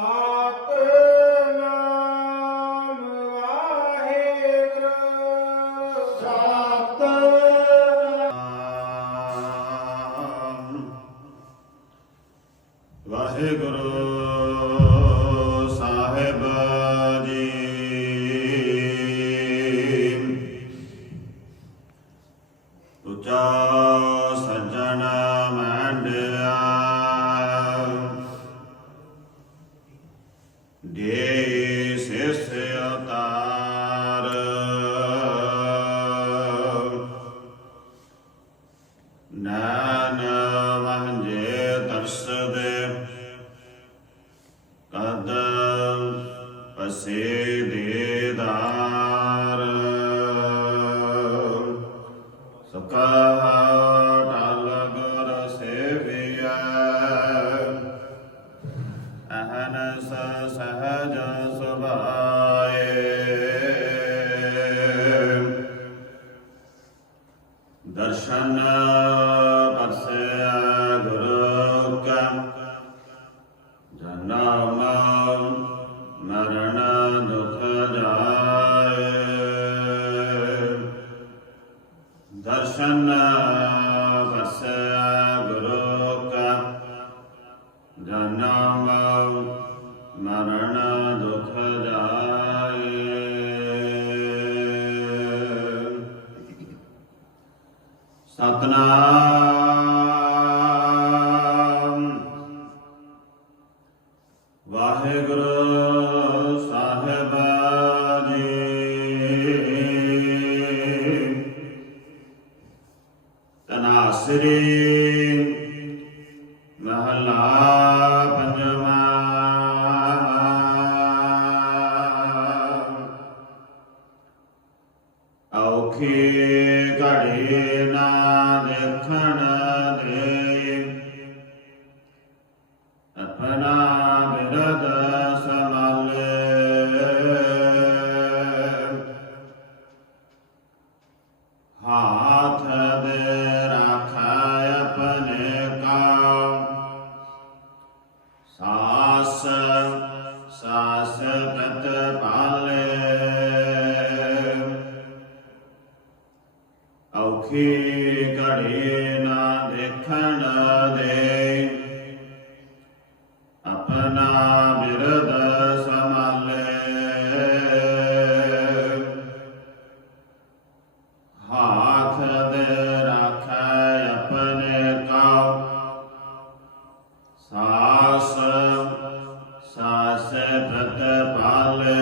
ਵਾਹਿਗੁਰੂ। ਸਤਨਾਮ ਵਾਹਿਗੁਰੂ। ਸਾਹਿਬ ਜੀ। ਉਚਾ ਸੇ ਦੇਦਾਰ ਸਕਾ ਟਲ ਗੁਰ ਦਰਸ਼ਨ ਪਰਸਿਆ ਗੁਰੂ ਕਾ ਜਨਮ ਮਰਨ ਦੁਖ ਜਾਏ ਸਤਨਾਮ ਵਾਹਿਗੁਰੂ ਸਾਹਿਬ ਘੜੀ ਔਖੀ ਘੜੀ ਨਾ ਦੇਖਣ ਦੇ। ਆਪਣਾ ਬਿਰਦ ਸਮਾਲੇ ਹਾਥ ਦੇ ਰਾਖੈ ਆਪਣੇ ਕਾ ਸਾਸ ਸਾਸ ਪ੍ਰਤ ਪਾਲੇ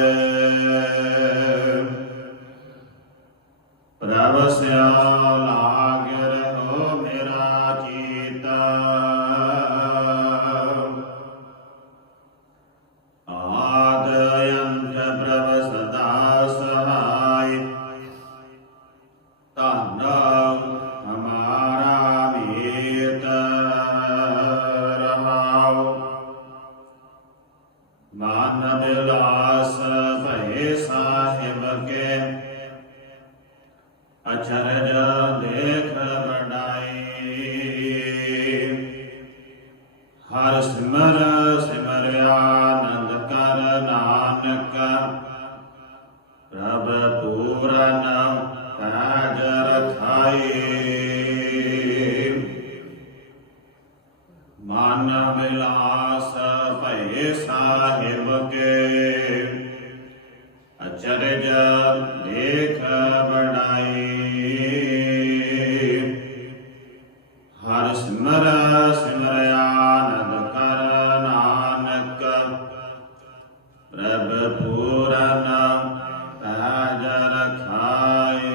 ਪ੍ਰਭ ਸਿਆ ਰਹਾਉ ਮਨ ਬਿਲਾਸ ਭਏ ਸਾਹਿਬ ਕੇ ਅਚਰਜ ਦੇਖ ਬੜਾਈ ਹਰ ਸਿਮਰ ਸਿਮਰ ਅਚਰਜ ਦੇਖ ਬੜਾਈ ਹਰ ਸਿਮਰ ਸਿਮਰ ਆਨੰਦ ਕਰ ਨਾਨਕ ਪ੍ਰਭ ਪੂਰਨ ਤਾਜ ਰਖਾਏ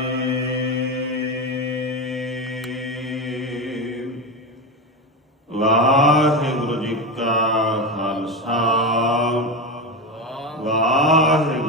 ਵਾਹਿਗੁਰੂ ਜੀ ਕਾ ਖਾਲਸਾ ਵਾਹਿਗੁਰੂ